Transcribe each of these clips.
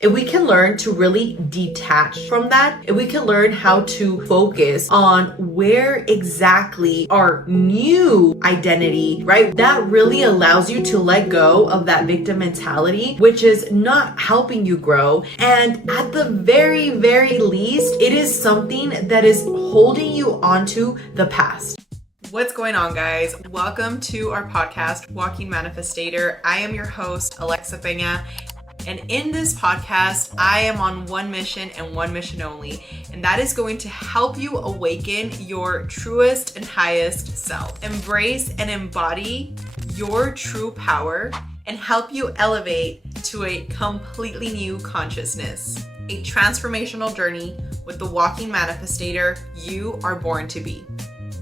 If we can learn to really detach from that, if we can learn how to focus on where exactly our new identity, right? That really allows you to let go of that victim mentality, which is not helping you grow. And at the very, very least, it is something that is holding you onto the past. What's going on, guys? Welcome to our podcast, Walking Manifestor. I am your host, Alexa Peña. And in this podcast, I am on one mission and one mission only, and that is going to help you awaken your truest and highest self. Embrace and embody your true power and help you elevate to a completely new consciousness. A transformational journey with the Walking Manifestor you are born to be.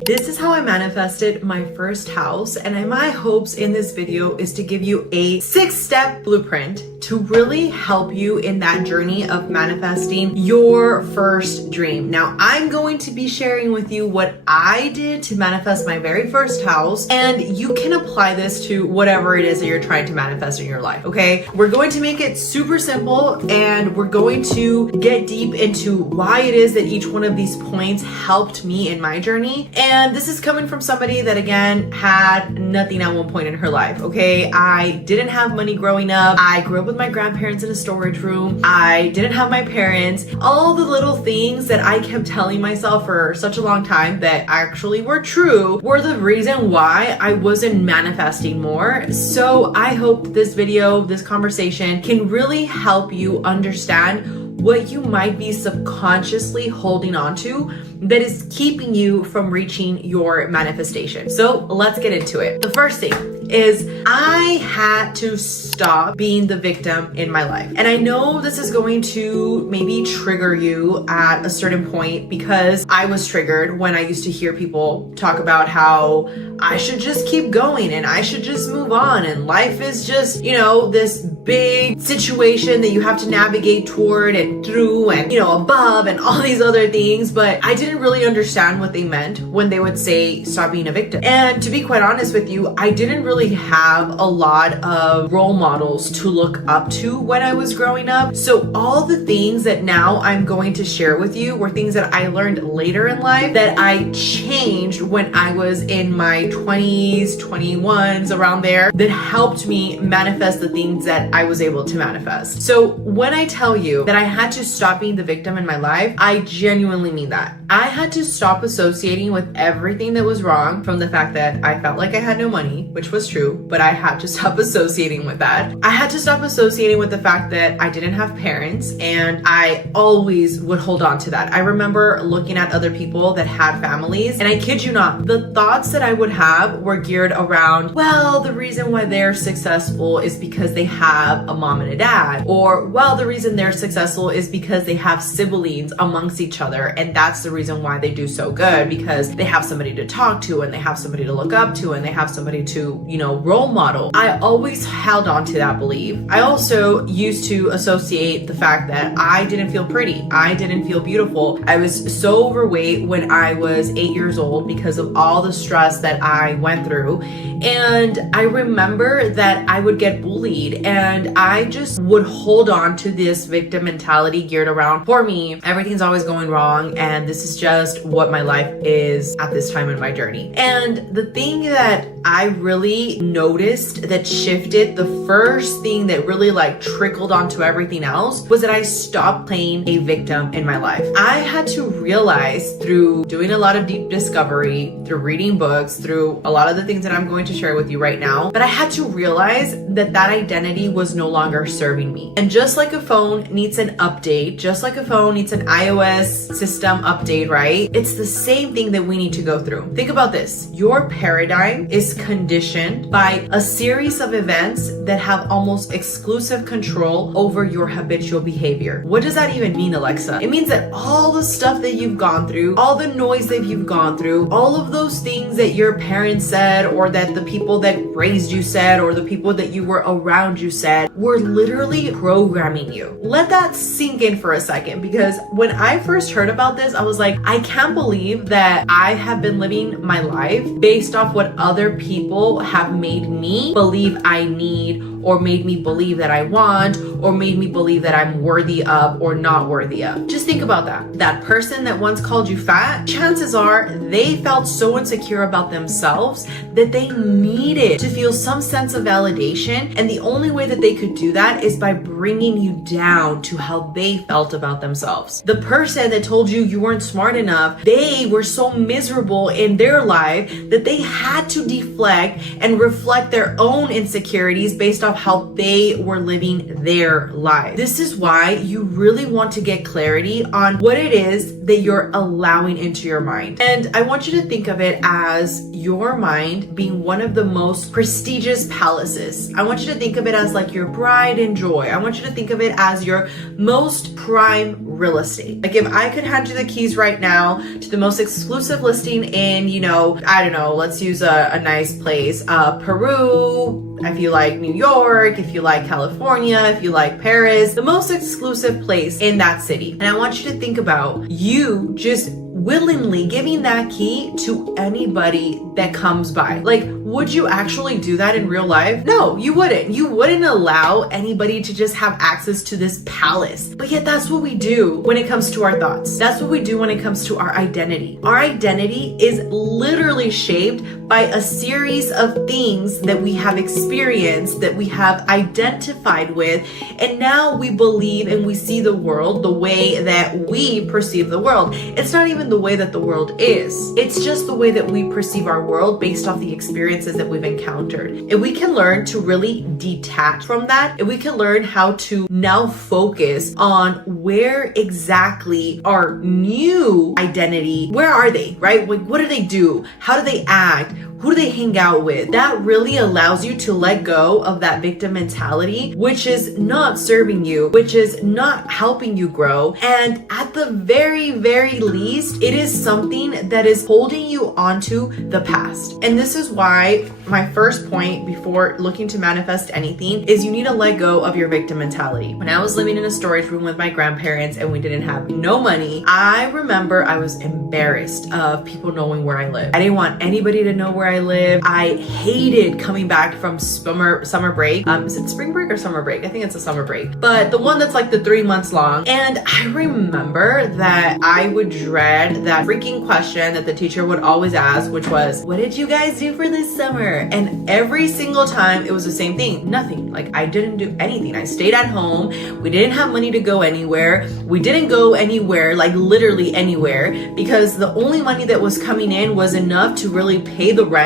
This is how I manifested my first house, and my hopes in this video is to give you a 6-step blueprint to really help you in that journey of manifesting your first dream. Now, I'm going to be sharing with you what I did to manifest my very first house, and you can apply this to whatever it is that you're trying to manifest in your life, okay? We're going to make it super simple, and we're going to get deep into why it is that each one of these points helped me in my journey. And this is coming from somebody that, again, had nothing at one point in her life, okay? I didn't have money growing up. I grew up with my grandparents in a storage room. I didn't have my parents. All the little things that I kept telling myself for such a long time that actually were true were the reason why I wasn't manifesting more. So I hope this video, this conversation can really help you understand what you might be subconsciously holding on to that is keeping you from reaching your manifestation. So let's get into it. The first thing is I had to stop being the victim in my life. And I know this is going to maybe trigger you at a certain point because I was triggered when I used to hear people talk about how I should just keep going and I should just move on and life is just, this big situation that you have to navigate toward and through and, above and all these other things. But I didn't really understand what they meant when they would say stop being a victim. And to be quite honest with you, I didn't really have a lot of role models to look up to when I was growing up. So all the things that now I'm going to share with you were things that I learned later in life that I changed when I was in my 20s, 21s, around there, that helped me manifest the things that I was able to manifest. So when I tell you that I had to stop being the victim in my life, I genuinely mean that. I had to stop associating with everything that was wrong, from the fact that I felt like I had no money, which was true, but I had to stop associating with that. I had to stop associating with the fact that I didn't have parents, and I always would hold on to that. I remember looking at other people that had families, and I kid you not, the thoughts that I would have were geared around, well, the reason why they're successful is because they have a mom and a dad, or, well, the reason they're successful is because they have siblings amongst each other, and that's the reason why they do so good, because they have somebody to talk to and they have somebody to look up to and they have somebody to, role model. I always held on to that belief. I also used to associate the fact that I didn't feel pretty. I didn't feel beautiful. I was so overweight when I was 8 years old because of all the stress that I went through. And I remember that I would get bullied and I just would hold on to this victim mentality geared around, for me, everything's always going wrong and this is just what my life is at this time in my journey. And the thing that I really noticed that shifted, the first thing that really trickled onto everything else, was that I stopped playing a victim in my life. I had to realize through doing a lot of deep discovery, through reading books, through a lot of the things that I'm going to share with you right now, but I had to realize that that identity was no longer serving me. And just like a phone needs an update, just like a phone needs an iOS system update, right? It's the same thing that we need to go through. Think about this. Your paradigm is conditioned by a series of events that have almost exclusive control over your habitual behavior. What does that even mean, Alexa? It means that all the stuff that you've gone through, all the noise that you've gone through, all of those things that your parents said, or that the people that raised you said, or the people that you were around you said, were literally programming you. Let that sink in for a second, because when I first heard about this, I was like, I can't believe that I have been living my life based off what other people have made me believe I need, or made me believe that I want, or made me believe that I'm worthy of or not worthy of. Just think about that. That person that once called you fat, chances are they felt so insecure about themselves that they needed to feel some sense of validation. And the only way that they could do that is by bringing you down to how they felt about themselves. The person that told you you weren't smart enough, they were so miserable in their life that they had to deflect and reflect their own insecurities based off how they were living their life. This is why you really want to get clarity on what it is that you're allowing into your mind. And I want you to think of it as your mind being one of the most prestigious palaces. I want you to think of it as like your pride and joy. I want you to think of it as your most prime real estate. Like if I could hand you the keys right now to the most exclusive listing in, I don't know, let's use a nice place, Peru, if you like New York, if you like California, if you like Paris, the most exclusive place in that city. And I want you to think about you just willingly giving that key to anybody that comes by. Like, would you actually do that in real life? No, you wouldn't. You wouldn't allow anybody to just have access to this palace. But yet that's what we do when it comes to our thoughts. That's what we do when it comes to our identity. Our identity is literally shaped by a series of things that we have experienced, that we have identified with, and now we believe and we see the world the way that we perceive the world. It's not even the way that the world is. It's just the way that we perceive our world based off the experiences that we've encountered. If we can learn to really detach from that, if we can learn how to now focus on where exactly our new identity, where are they, right? Like, what do they do? How do they act? Who do they hang out with? That really allows you to let go of that victim mentality, which is not serving you, which is not helping you grow. And at the very, very least, it is something that is holding you onto the past. And this is why my first point before looking to manifest anything is you need to let go of your victim mentality. When I was living in a storage room with my grandparents and we didn't have no money, I remember I was embarrassed of people knowing where I lived. I didn't want anybody to know where I lived. I hated coming back from summer break. Is it spring break or summer break? I think it's a summer break, but the one that's like the 3 months long. And I remember that I would dread that freaking question that the teacher would always ask, which was, what did you guys do for this summer? And every single time it was the same thing. Nothing. Like, I didn't do anything. I stayed at home. We didn't have money to go anywhere. We didn't go anywhere, like literally anywhere, because the only money that was coming in was enough to really pay the rent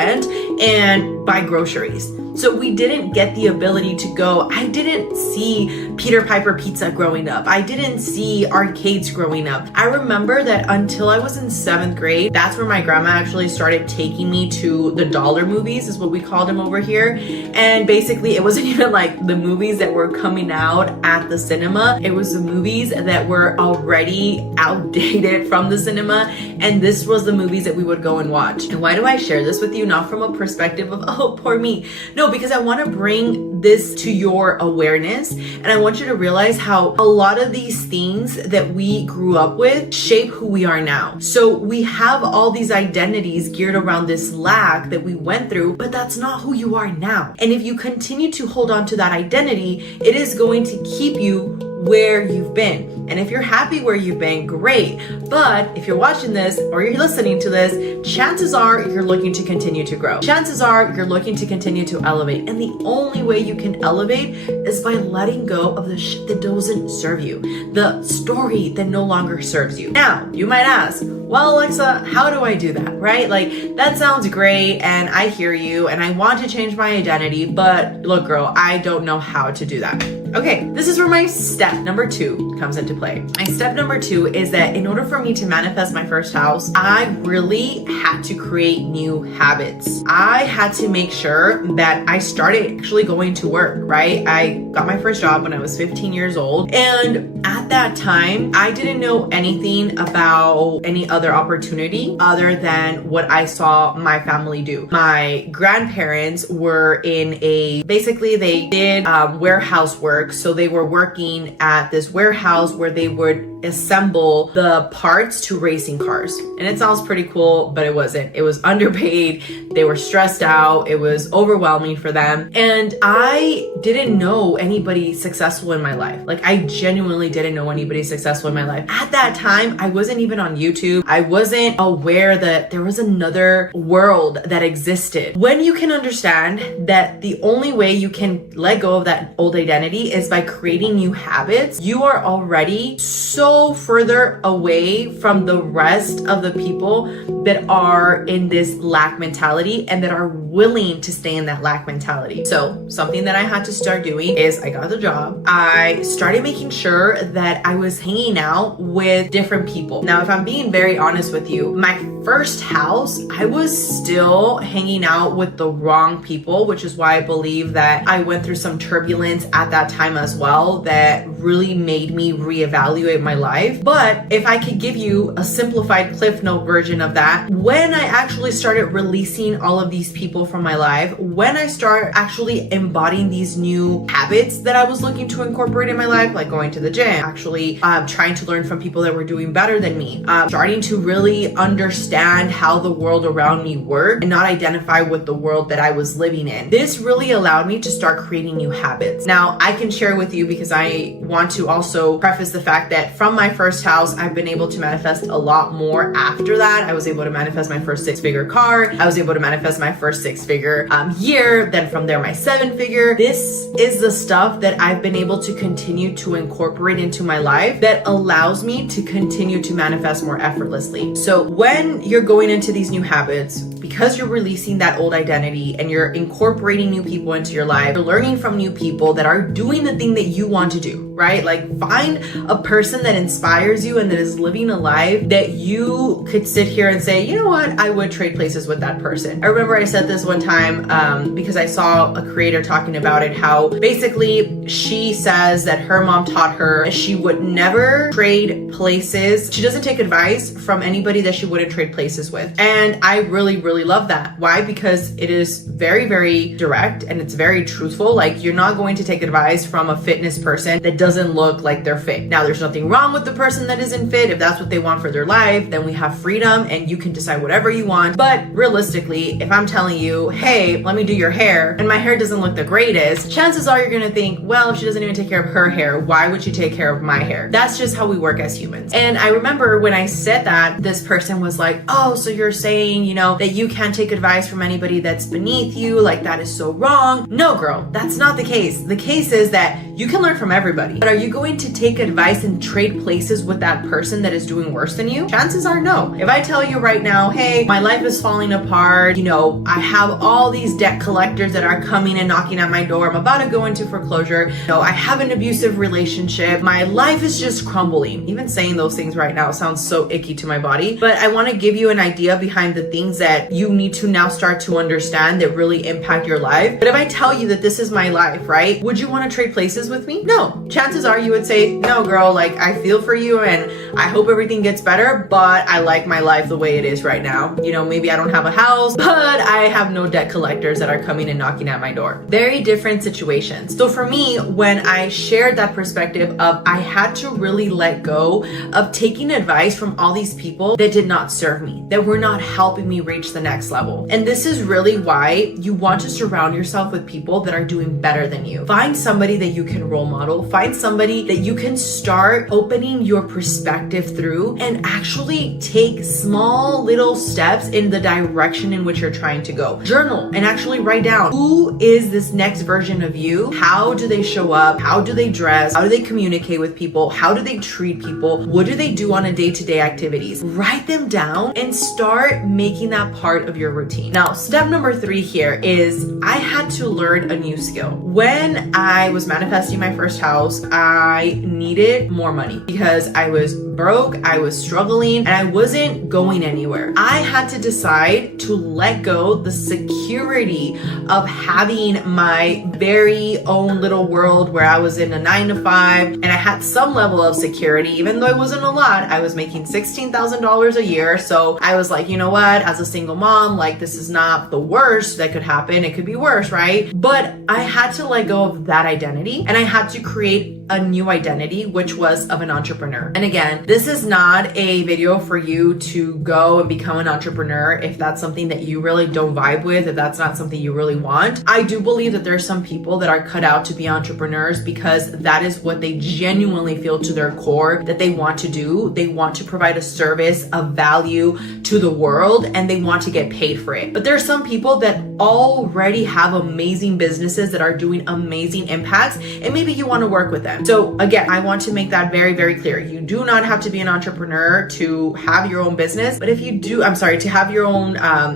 and buy groceries. So we didn't get the ability to go. I didn't see Peter Piper Pizza growing up. I didn't see arcades growing up. I remember that until I was in 7th grade, that's where my grandma actually started taking me to the dollar movies, is what we called them over here. And basically it wasn't even like the movies that were coming out at the cinema. It was the movies that were already outdated from the cinema. And this was the movies that we would go and watch. And why do I share this with you? Not from a perspective of, oh, poor me. No, because I want to bring this to your awareness. And I want you to realize how a lot of these things that we grew up with shape who we are now. So we have all these identities geared around this lack that we went through, but that's not who you are now. And if you continue to hold on to that identity, it is going to keep you where you've been. And if you're happy where you've been, great. But if you're watching this or you're listening to this, chances are you're looking to continue to grow. Chances are you're looking to continue to elevate. And the only way you can elevate is by letting go of the shit that doesn't serve you, the story that no longer serves you. Now, you might ask, well, Alexa, how do I do that, right? Like, that sounds great and I hear you and I want to change my identity, but look, girl, I don't know how to do that. Okay, this is where my step number 2 comes into play. My step number 2 is that in order for me to manifest my first house, I really had to create new habits. I had to make sure that I started actually going to work, right? I got my first job when I was 15 years old. And at that time, I didn't know anything about any other opportunity other than what I saw my family do. My grandparents were basically they did warehouse work. So they were working at this warehouse where they would assemble the parts to racing cars. And it sounds pretty cool, but it wasn't. It was underpaid. They were stressed out. It was overwhelming for them. And I didn't know anybody successful in my life. Like, I genuinely didn't know anybody successful in my life. At that time, I wasn't even on YouTube. I wasn't aware that there was another world that existed. When you can understand that the only way you can let go of that old identity is by creating new habits, you are already so further away from the rest of the people that are in this lack mentality and that are willing to stay in that lack mentality. So something that I had to start doing is I got the job. I started making sure that I was hanging out with different people. Now, if I'm being very honest with you, my first house, I was still hanging out with the wrong people, which is why I believe that I went through some turbulence at that time as well that really made me reevaluate my life. But if I could give you a simplified Cliff Note version of that, when I actually started releasing all of these people from my life, when I start actually embodying these new habits that I was looking to incorporate in my life, like going to the gym, actually trying to learn from people that were doing better than me, starting to really understand how the world around me worked and not identify with the world that I was living in. This really allowed me to start creating new habits. Now, I can share with you because I want to also preface the fact that from my first house, I've been able to manifest a lot more after that. I was able to manifest my first 6-figure car. I was able to manifest my first 6-figure year. Then from there, my 7-figure. This is the stuff that I've been able to continue to incorporate into my life that allows me to continue to manifest more effortlessly. So when you're going into these new habits, because you're releasing that old identity and you're incorporating new people into your life, you're learning from new people that are doing the thing that you want to do, right? Like, find a person that inspires you and that is living a life that you could sit here and say, you know what, I would trade places with that person. I remember I said this one time because I saw a creator talking about it, how basically she says that her mom taught her she would never trade places. She doesn't take advice from anybody that she wouldn't trade places with. And I really love that. Why? Because it is very, very direct and it's very truthful. Like, you're not going to take advice from a fitness person that doesn't look like they're fit. Now, there's nothing wrong with the person that isn't fit. If that's what they want for their life, then we have freedom and you can decide whatever you want. But realistically, if I'm telling you, hey, let me do your hair, and my hair doesn't look the greatest, chances are you're going to think, well, if she doesn't even take care of her hair, why would she take care of my hair? That's just how we work as humans. And I remember when I said that, this person was like, oh, so you're saying, you know, that you can't take advice from anybody that's beneath you? Like, that is so wrong. No, girl, that's not the case. The case is that you can learn from everybody. But are you going to take advice and trade places with that person that is doing worse than you? Chances are no. If I tell you right now, hey, my life is falling apart, you know, I have all these debt collectors that are coming and knocking at my door, I'm about to go into foreclosure, you know, I have an abusive relationship, my life is just crumbling. Even saying those things right now sounds so icky to my body, but I want to give you an idea behind the things that you need to now start to understand that really impact your life. But if I tell you that this is my life, right, would you want to trade places with me? No. Chances are you would say, no, girl, like, I feel for you and I hope everything gets better, but I like my life the way it is right now. You know, maybe I don't have a house, but I have no debt collectors that are coming and knocking at my door. Very different situations. So for me, when I shared that perspective of I had to really let go of taking advice from all these people that did not serve me, that were not helping me reach the next level. And this is really why you want to surround yourself with people that are doing better than you. Find somebody that you can role model. Find somebody that you can start opening your perspective through and actually take small little steps in the direction in which you're trying to go. Journal and actually write down, who is this next version of you? How do they show up? How do they dress? How do they communicate with people? How do they treat people? What do they do on a day-to-day activities? Write them down and start making that part of your routine. Now, step number 3 here is I had to learn a new skill. When I was manifesting my first house, I needed more money because I was broke, I was struggling, and I wasn't going anywhere. I had to decide to let go the security of having my very own little world where I was in a 9-to-5 and I had some level of security, even though it wasn't a lot. I was making $16,000 a year. So I was like, you know what, as a single mom, like, this is not the worst that could happen. It could be worse, right? But I had to let go of that identity and I had to create a new identity, which was of an entrepreneur. And again, this is not a video for you to go and become an entrepreneur if that's something that you really don't vibe with, if that's not something you really want. I do believe that there's some people that are cut out to be entrepreneurs because that is what they genuinely feel to their core that they want to do. They want to provide a service of value to the world and they want to get paid for it. But there are some people that already have amazing businesses that are doing amazing impacts, and maybe you want to work with them. So again, I want to make that very, very clear. You do not have to be an entrepreneur to have your own business, but if you do, to have your own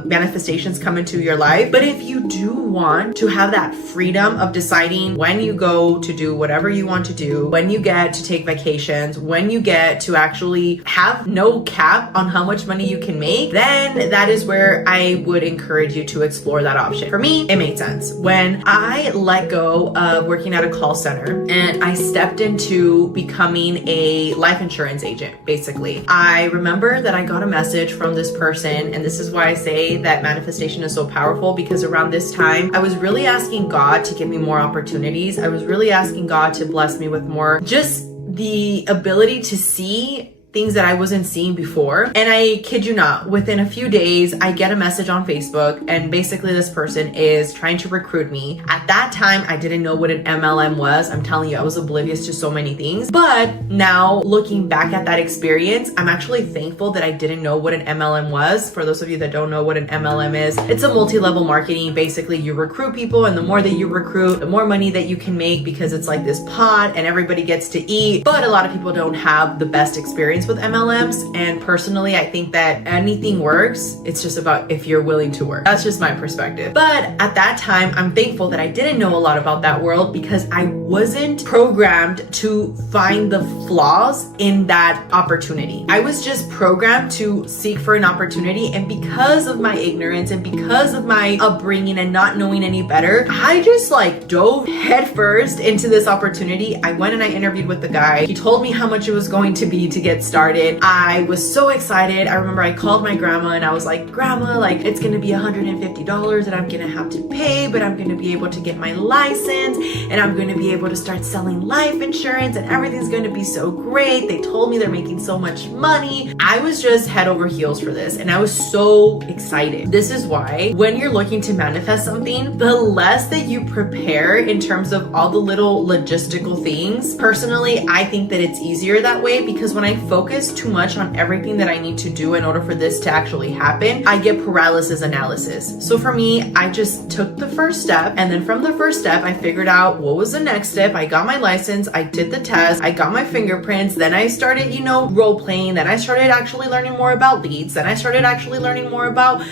manifestations come into your life. But if you do want to have that freedom of deciding when you go to do whatever you want to do, when you get to take vacations, when you get to actually have no cap on how much money you can make, then that is where I would encourage you to explore that option. For me, it made sense. When I let go of working at a call center and I stepped into becoming a life insurance agent, basically, I remember that I got a message from this person, and this is why I say that manifestation is so powerful, because around this time, I was really asking God to give me more opportunities. I was really asking God to bless me with more, just the ability to see things that I wasn't seeing before. And I kid you not, within a few days, I get a message on Facebook, and basically this person is trying to recruit me. At that time, I didn't know what an MLM was. I'm telling you, I was oblivious to so many things. But now looking back at that experience, I'm actually thankful that I didn't know what an MLM was. For those of you that don't know what an MLM is, it's a multi-level marketing. Basically, you recruit people, and the more that you recruit, the more money that you can make, because it's like this pot and everybody gets to eat. But a lot of people don't have the best experience with MLMs, and personally I think that anything works. It's just about if you're willing to work. That's just my perspective. But at that time, I'm thankful that I didn't know a lot about that world, because I wasn't programmed to find the flaws in that opportunity. I was just programmed to seek for an opportunity, and because of my ignorance and because of my upbringing and not knowing any better, I just dove headfirst into this opportunity. I went and I interviewed with the guy. He told me how much it was going to be to get started. I was so excited. I remember I called my grandma and I was like, Grandma, it's gonna be $150 that I'm gonna have to pay, but I'm gonna be able to get my license and I'm gonna be able to start selling life insurance and everything's gonna be so great. They told me they're making so much money. I was just head over heels for this, and I was so excited. This is why when you're looking to manifest something, the less that you prepare in terms of all the little logistical things, personally, I think that it's easier that way, because when I focus too much on everything that I need to do in order for this to actually happen, I get paralysis analysis. So for me, I just took the first step, and then from the first step, I figured out what was the next step. I got my license, I did the test, I got my fingerprints, then I started, role playing, then I started actually learning more about leads, then I started actually learning more about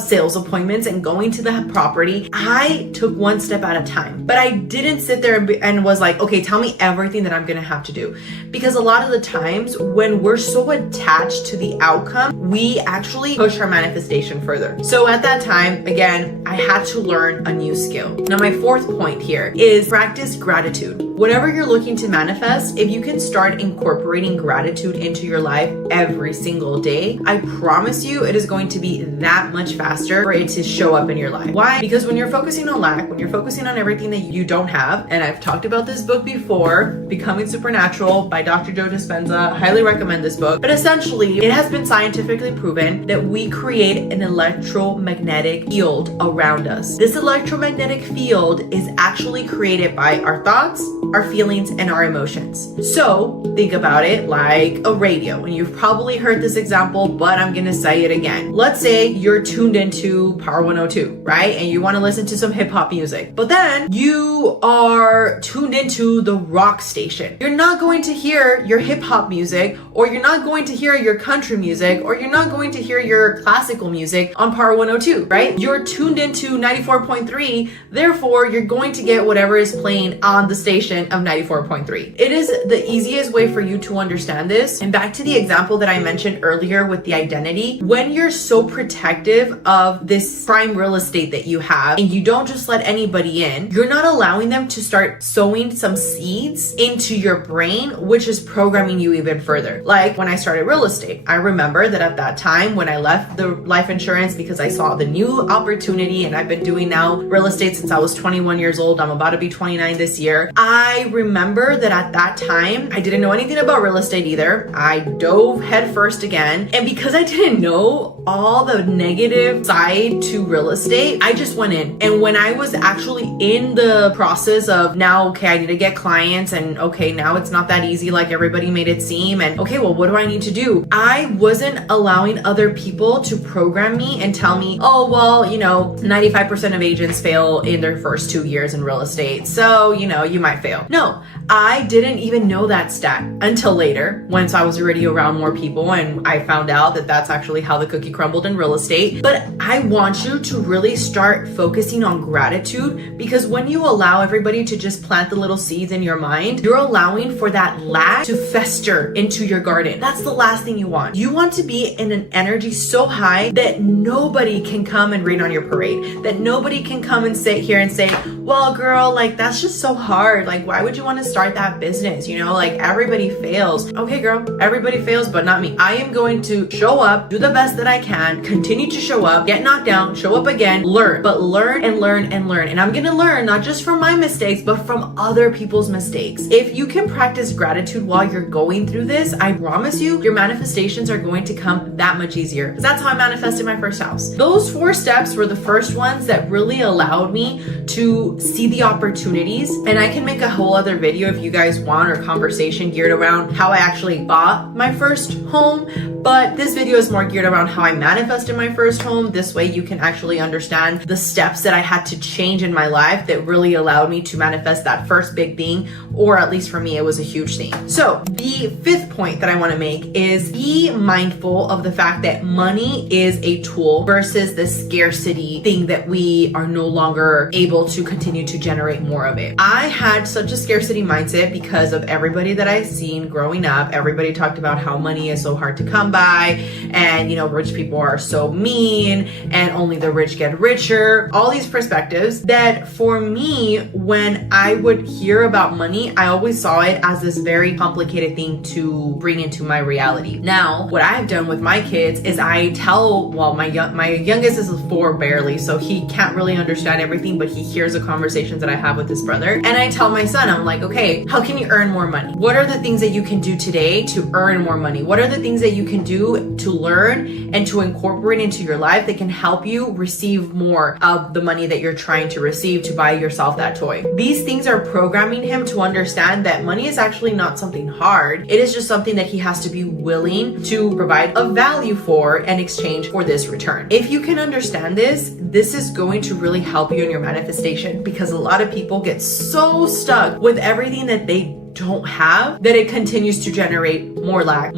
sales appointments and going to the property. I took one step at a time, but I didn't sit there and was like, okay, tell me everything that I'm gonna have to do. Because a lot of the times when we're so attached to the outcome, we actually push our manifestation further. So at that time, again, I had to learn a new skill. Now, my fourth point here is practice gratitude. Whatever you're looking to manifest, if you can start incorporating gratitude into your life every single day, I promise you it is going to be that much faster for it to show up in your life. Why? Because when you're focusing on lack, when you're focusing on everything that you don't have, and I've talked about this book before, Becoming Supernatural by Dr. Joe Dispenza, highly recommend this book. But essentially, it has been scientifically proven that we create an electromagnetic field around us. This electromagnetic field is actually created by our thoughts, our feelings, and our emotions. So think about it like a radio, and you've probably heard this example, but I'm gonna say it again. Let's say you're tuned into Power 102, right? And you wanna listen to some hip hop music, but then you are tuned into the rock station. You're not going to hear your hip hop music, or you're not going to hear your country music, or you're not going to hear your classical music on Power 102, right? You're tuned into 94.3, therefore you're going to get whatever is playing on the station of 94.3. It is the easiest way for you to understand this. And back to the example that I mentioned earlier with the identity, when you're so protective of this prime real estate that you have and you don't just let anybody in, you're not allowing them to start sowing some seeds into your brain, which is programming you even further. Like when I started real estate, I remember that at that time when I left the life insurance because I saw the new opportunity, and I've been doing now real estate since I was 21 years old. I'm about to be 29 this year. I remember that at that time, I didn't know anything about real estate either. I dove headfirst again. And because I didn't know all the negative side to real estate, I just went in. And when I was actually in the process of now, okay, I need to get clients, and okay, now it's not that easy like everybody made it seem. And okay, well, what do I need to do? I wasn't allowing other people to program me and tell me, oh, well, 95% of agents fail in their first 2 years in real estate. So, you might fail. No, I didn't even know that stat until later, once I was already around more people and I found out that that's actually how the cookie crumbled in real estate. But I want you to really start focusing on gratitude, because when you allow everybody to just plant the little seeds in your mind, you're allowing for that lack to fester into your garden. That's the last thing you want. You want to be in an energy so high that nobody can come and rain on your parade, that nobody can come and sit here and say, well, girl, like that's just so hard. Like, why would you want to start that business? Like everybody fails. Okay, girl, everybody fails, but not me. I am going to show up, do the best that I can, continue to show up, get knocked down, show up again, learn, but learn and learn and learn. And I'm going to learn not just from my mistakes, but from other people's mistakes. If you can practice gratitude while you're going through this, I promise you, your manifestations are going to come that much easier. Because that's how I manifested my first house. Those 4 steps were the first ones that really allowed me to see the opportunities. And I can make a whole other video if you guys want, or conversation geared around how I actually bought my first home. But this video is more geared around how I manifested my first home. This way you can actually understand the steps that I had to change in my life that really allowed me to manifest that first big thing, or at least for me, it was a huge thing. So the 5th point that I want to make is be mindful of the fact that money is a tool versus the scarcity thing that we are no longer able to continue to generate more of it. I had such a scarcity mindset because of everybody that I've seen growing up. Everybody talked about how money is so hard to come by, and rich people are so mean, and only the rich get richer. All these perspectives that for me, when I would hear about money, I always saw it as this very complicated thing to bring into my reality. Now, what I've done with my kids is I tell, well, my youngest is 4 barely, so he can't really understand everything, but he hears the conversations that I have with his brother. And I tell my son, I'm like, okay, how can you earn more money? What are the things that you can do today to earn more money? What are the things that you can do to learn and to incorporate into your life that can help you receive more of the money that you're trying to receive to buy yourself that toy? These things are programming him to understand that money is actually not something hard. It is just something that he has to be willing to provide a value for in exchange for this return. If you can understand this is going to really help you in your manifestation, because a lot of people get so stuck with everything that they don't have that it continues to generate more lack,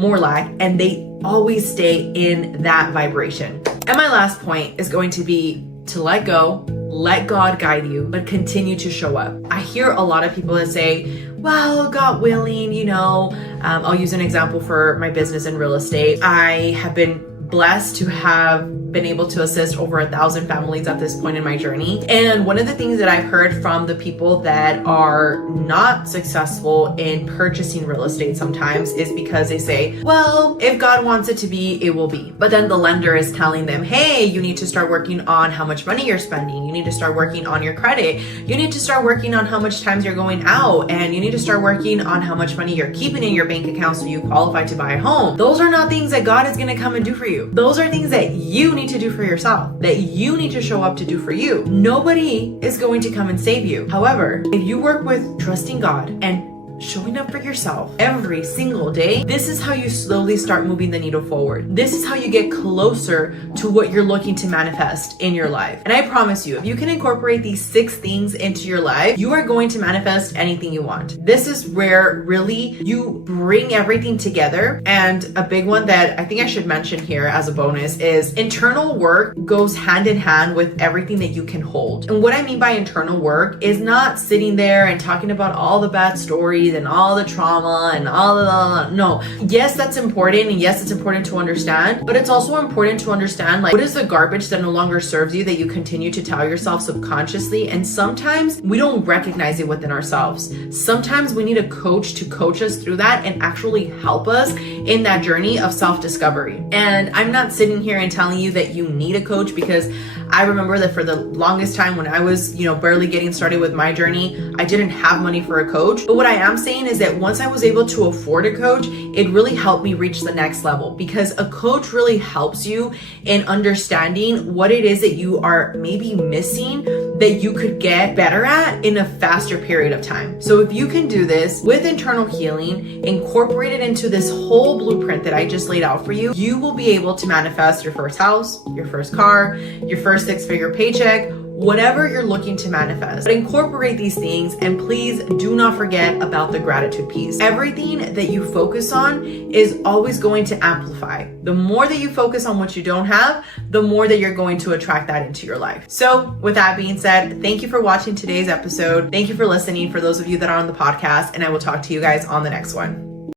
and they always stay in that vibration. And my last point is going to be to let go, let God guide you, but continue to show up. I hear a lot of people that say, well, God willing, I'll use an example for my business in real estate. I have been blessed to have been able to assist over 1,000 families at this point in my journey. And one of the things that I've heard from the people that are not successful in purchasing real estate sometimes is because they say, well, if God wants it to be, it will be. But then the lender is telling them, hey, you need to start working on how much money you're spending. You need to start working on your credit. You need to start working on how much times you're going out. And you need to start working on how much money you're keeping in your bank account so you qualify to buy a home. Those are not things that God is going to come and do for you. Those are things that you need to do for yourself, that you need to show up to do for you. Nobody is going to come and save you. However, if you work with trusting God and showing up for yourself every single day, this is how you slowly start moving the needle forward. This is how you get closer to what you're looking to manifest in your life. And I promise you, if you can incorporate these 6 things into your life, you are going to manifest anything you want. This is where really you bring everything together. And a big one that I think I should mention here as a bonus is internal work goes hand in hand with everything that you can hold. And what I mean by internal work is not sitting there and talking about all the bad stories and all the trauma and all the no. Yes, that's important, and yes, it's important to understand, but it's also important to understand, like, what is the garbage that no longer serves you that you continue to tell yourself subconsciously. And sometimes we don't recognize it within ourselves. Sometimes we need a coach to coach us through that and actually help us in that journey of self-discovery. And I'm not sitting here and telling you that you need a coach, because I remember that for the longest time when I was, barely getting started with my journey, I didn't have money for a coach. But what I am saying is that once I was able to afford a coach, it really helped me reach the next level, because a coach really helps you in understanding what it is that you are maybe missing that you could get better at in a faster period of time. So if you can do this with internal healing, incorporate it into this whole blueprint that I just laid out for you, you will be able to manifest your first house, your first car, your first six-figure paycheck, whatever you're looking to manifest. But incorporate these things, and please do not forget about the gratitude piece. Everything that you focus on is always going to amplify. The more that you focus on what you don't have, the more that you're going to attract that into your life. So with that being said, thank you for watching today's episode. Thank you for listening for those of you that are on the podcast, and I will talk to you guys on the next one.